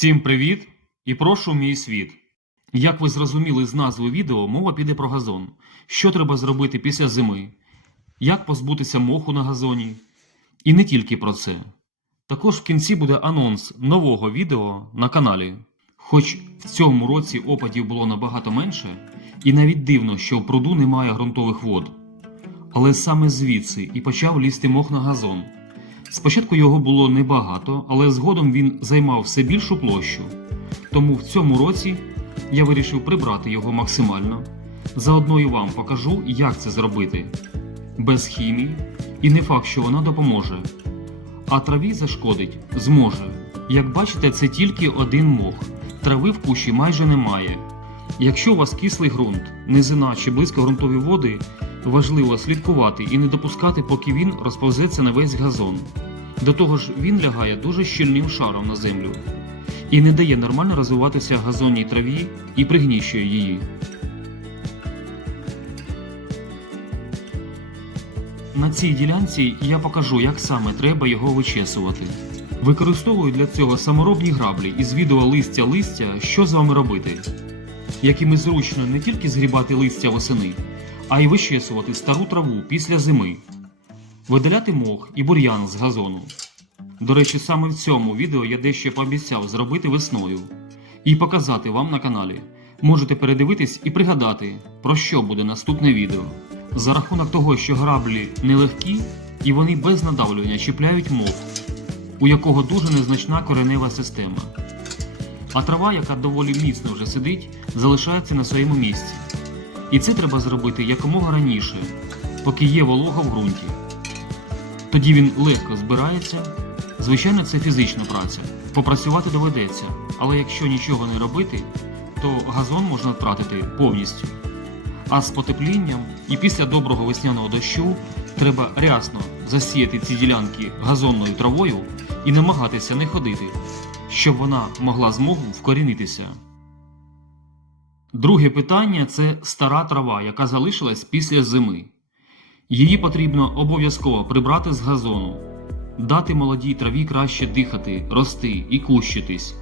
Всім привіт і прошу мій світ. Як ви зрозуміли з назви відео, мова піде про газон. Що треба зробити після зими? Як позбутися моху на газоні? І не тільки про це. Також в кінці буде анонс нового відео на каналі. Хоч в цьому році опадів було набагато менше, і навіть дивно, що в пруду немає ґрунтових вод. Але саме звідси і почав лізти мох на газон. Спочатку його було небагато, але згодом він займав все більшу площу. Тому в цьому році я вирішив прибрати його максимально. Заодно і вам покажу, як це зробити. Без хімії, і не факт, що вона допоможе. А траві зашкодить зможе. Як бачите, це тільки один мох. Трави в кущі майже немає. Якщо у вас кислий ґрунт, низина чи близько ґрунтові води, важливо слідкувати і не допускати, поки він розповзеться на весь газон. До того ж, він лягає дуже щільним шаром на землю і не дає нормально розвиватися газонній траві і пригніщує її. На цій ділянці я покажу, як саме треба його вичесувати. Використовую для цього саморобні граблі із відео листя листя, що з вами робити, якими зручно не тільки згрібати листя восени, а й вичесувати стару траву після зими, видаляти мох і бур'ян з газону. До речі, саме в цьому відео я дещо пообіцяв зробити весною і показати вам на каналі. Можете передивитись і пригадати, про що буде наступне відео. За рахунок того, що граблі нелегкі і вони без надавлювання чіпляють мох, у якого дуже незначна коренева система. А трава, яка доволі міцно вже сидить, залишається на своєму місці. І це треба зробити якомога раніше, поки є волога в ґрунті. Тоді він легко збирається. Звичайно, це фізична праця. Попрацювати доведеться, але якщо нічого не робити, то газон можна втратити повністю. А з потеплінням і після доброго весняного дощу треба рясно засіяти ці ділянки газонною травою і намагатися не ходити, щоб вона могла змогу вкорінитися. Друге питання це стара трава, яка залишилась після зими. Її потрібно обов'язково прибрати з газону, дати молодій траві краще дихати, рости і кущитись.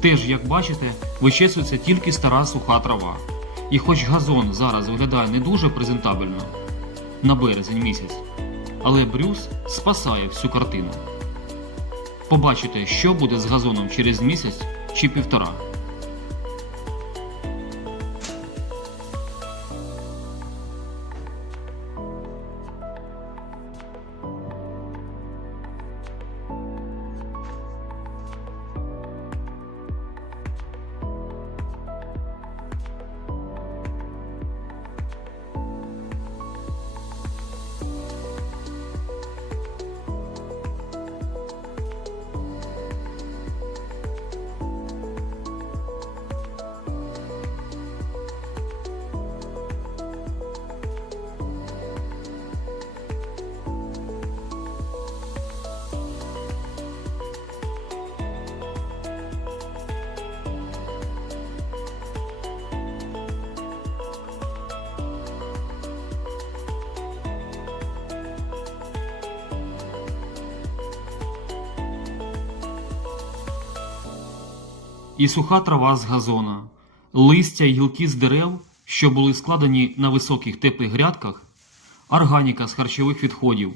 Теж, як бачите, вичесується тільки стара суха трава. І хоч газон зараз виглядає не дуже презентабельно на березень місяць, але Брюс спасає всю картину. Побачите, що буде з газоном через місяць чи півтора. І суха трава з газона, листя й гілки з дерев, що були складені на високих теплих грядках, органіка з харчових відходів.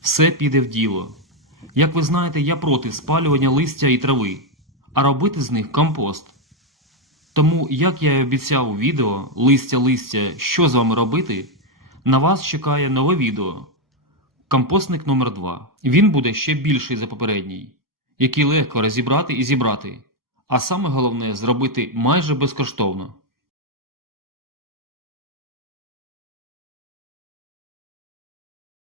Все піде в діло. Як ви знаєте, я проти спалювання листя і трави, а робити з них компост. Тому, як я і обіцяв у відео листя листя, що з вами робити, на вас чекає нове відео. Компостник номер 2 Він буде ще більший за попередній. які легко розібрати і зібрати, а саме головне зробити майже безкоштовно.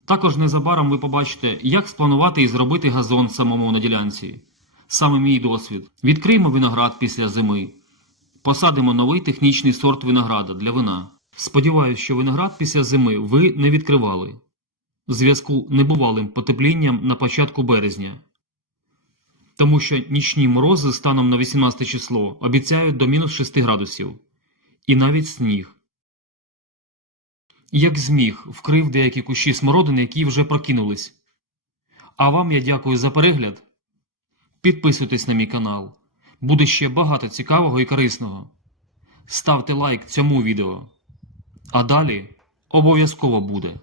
Також незабаром ви побачите, як спланувати і зробити газон самому на ділянці. Саме мій досвід. Відкриємо виноград після зими. Посадимо новий технічний сорт винограда для вина. Сподіваюсь, що виноград після зими ви не відкривали. Зв'язку небувалим потеплінням на початку березня. Тому що нічні морози станом на 18 число обіцяють до мінус 6 градусів. І навіть сніг. Як зміг, вкрив деякі кущі смородини, які вже прокинулись. А вам я дякую за перегляд. Підписуйтесь на мій канал. Буде ще багато цікавого і корисного. Ставте лайк цьому відео. А далі обов'язково буде.